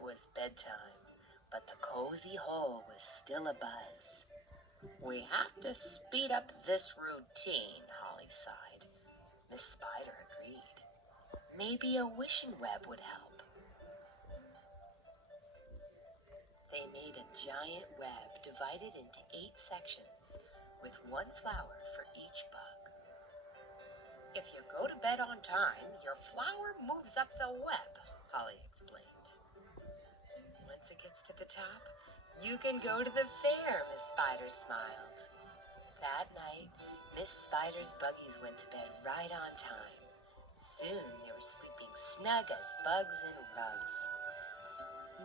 It was bedtime, but the cozy hole was still abuzz. "We have to speed up this routine," Holly sighed. Miss Spider agreed. Maybe a wishing web would help. They made a giant web divided into 8 sections, with one flower for each bug. "If you go to bed on time, your flower moves up the web," Holly explained. "Once it gets to the top, you can go to the fair," Miss Spider smiled. That night, Miss Spider's buggies went to bed right on time. Soon they were sleeping snug as bugs in rugs.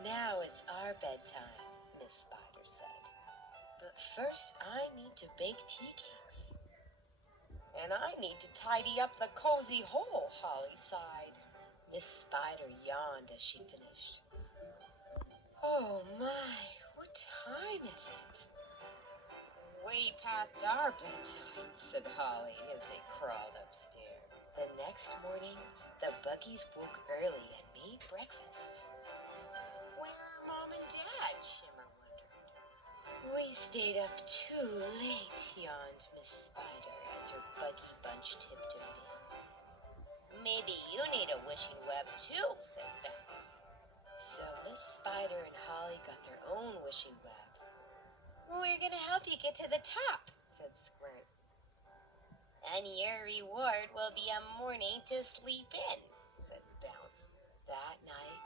"Now it's our bedtime," Miss Spider said. "But first I need to bake tea cakes." "And I need to tidy up the cozy hole," Holly sighed. Miss Spider yawned as she finished. "Oh my, what time is it?" "Way past our bedtime," said Holly as they crawled upstairs. The next morning, the buggies woke early and made breakfast. "Where are Mom and Dad?" Shimmer wondered. "We stayed up too late," yawned Miss Spider as her buggy bunch tiptoed in. "Maybe you need a wishing web too," said Bounce. So Miss Spider and Holly got their own wishing webs. "We're going to help you get to the top," said Squirt. "And your reward will be a morning to sleep in," said Bounce. That night,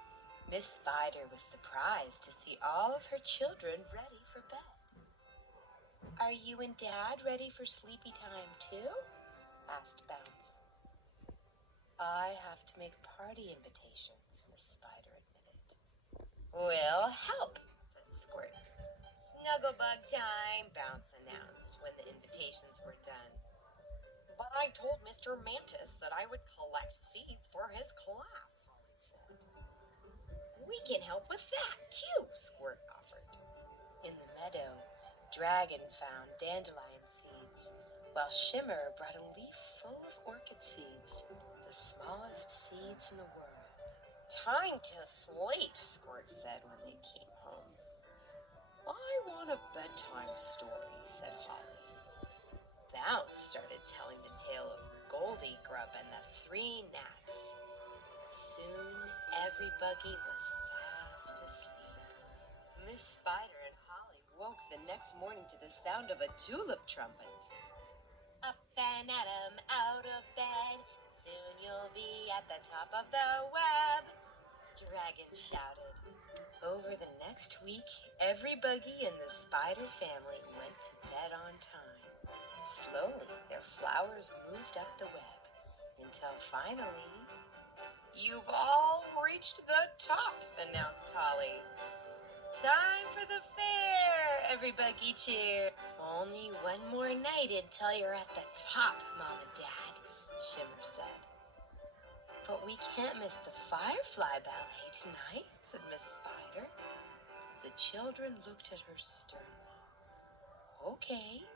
Miss Spider was surprised to see all of her children ready for bed. "Are you and Dad ready for sleepy time too?" asked Bounce. "I have to make party invitations," Miss Spider admitted. "We'll help," said Squirt. "Snugglebug time," Bounce announced when the invitations were done. "But I told Mr. Mantis that I would collect seeds for his class," Holly said. "We can help with that, too," Squirt offered. In the meadow, Dragon found dandelion seeds, while Shimmer brought a leaf full of orchid seeds, the smallest seeds in the world. "Time to sleep," Squirt said when they came home. "I want a bedtime story," said Holly. Bounce started telling the tale of Goldie Grub and the 3 gnats. Soon every buggy was fast asleep. Miss Spider and Holly woke the next morning to the sound of a julep trumpet. "Up and at 'em out of bed, soon you'll be at the top of the web," Dragon shouted. Over the next week, every buggy in the Spider family went to bed on time. Slowly, their flowers moved up the web, until finally... "You've all reached the top," announced Holly. "Time for the fair!" every buggy cheered. "Only one more night until you're at the top, Mom and Dad," Shimmer said. "But we can't miss the Firefly Ballet tonight," said Miss Spider. The children looked at her sternly. "Okay,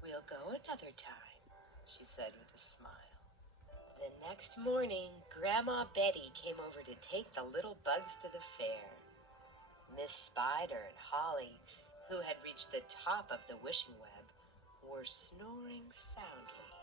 we'll go another time," she said with a smile. The next morning, Grandma Betty came over to take the little bugs to the fair. Miss Spider and Holly, who had reached the top of the wishing web, were snoring soundly.